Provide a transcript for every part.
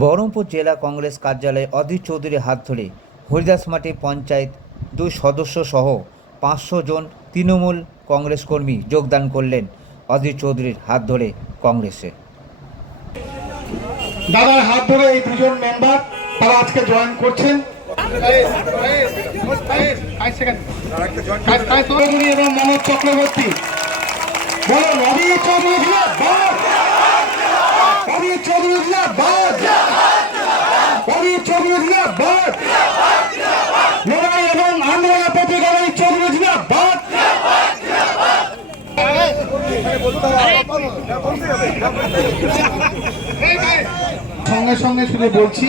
বহরমপুর জেলা কংগ্রেস কার্যালয়ে অধীর চৌধুরীর হাত ধরে হরিদাসমাটি পঞ্চায়েত 2 সদস্য সহ 500 জন তৃণমূল কংগ্রেস কর্মী যোগদান করলেন অধীর চৌধুরীর হাত ধরে কংগ্রেসে। দাদার হাত ধরে এই দুজন মেম্বার তারা আজকে জয়েন করছেন। এবং মনোজ চক্রবর্তী বলুন অধীর চৌধুরী জিন্দাবাদ, অধীর চৌধুরী জিন্দাবাদ, অধীর চৌধুরী জিন্দাবাদ, লড়াই এবং আন্দোলন পত্রিকা অধীর চৌধুরী জিন্দাবাদ। সঙ্গে সঙ্গে শুধু বলছি,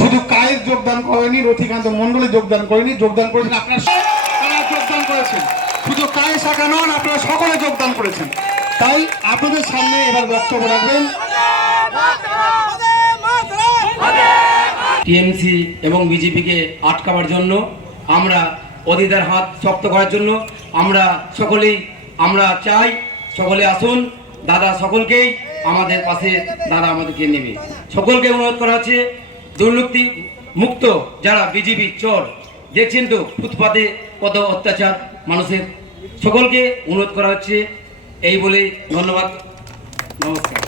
শুধু কায়েস যোগদান করেনি, রথিকান্ত মন্ডলী যোগদান করেনি, যোগদান করেছেন আপনারা যোগদান করেছেন, শুধু কায়েস একা নন, আপনারা সকলে যোগদান করেছেন। তাই আপনাদের সামনে এবার বক্তব্য রাখবেন টিএমসি এবং বিজেপিকে আটকাবার জন্য, আমরা অধীরদার হাত শক্ত করার জন্য আমরা সকলেই চাই সকলে আসুন, দাদা সকলকেই আমাদের পাশে, দাদা আমাদেরকে নেবে। সকলকে অনুরোধ করা হচ্ছে দুর্নীতি মুক্ত যারা বিজেপি চোর দেখছেন তো ফুটপাতে কত অত্যাচার মানুষের, সকলকে অনুরোধ করা হচ্ছে। এই বলে ধন্যবাদ, নমস্কার।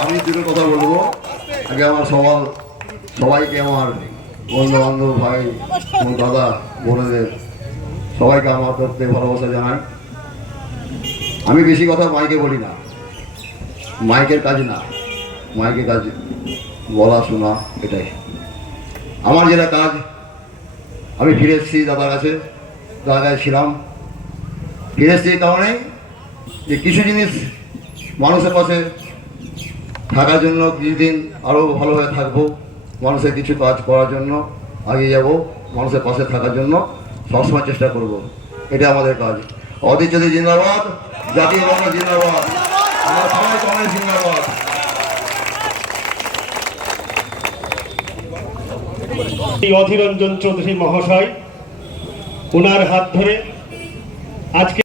আমি দুটো কথা বলবো। আগে আমার সবাইকে, আমার বন্ধু বান্ধব, ভাই দাদা বোনেদের সবাইকে আমার তরফ থেকে ভালোবাসা জানাই। আমি বেশি কথা মাইকে বলি না, মাইকের কাজ না, মাইকের কাজ বলা শোনা, এটাই আমার যেটা কাজ। আমি ফিরে এসেছি দাদার কাছে, দাদার কাছে ছিলাম, ফিরে এসেছি এই কারণে যে কিছু জিনিস মানুষের পাশে থাকার জন্য, কিছুদিন আরও ভালোভাবে থাকবো, মানুষের কিছু কাজ করার জন্য এগিয়ে যাব, মানুষের পাশে থাকার জন্য সবসময় চেষ্টা করব, এটা আমাদের কাজ। অধীর চৌধুরী জিন্দাবাদ, জাতীয় কংগ্রেস জিন্দাবাদ, আমরা সবাই কংগ্রেস জিন্দাবাদ। অধীর রঞ্জন চৌধুরী মহাশয়, ওনার হাত ধরে আজকে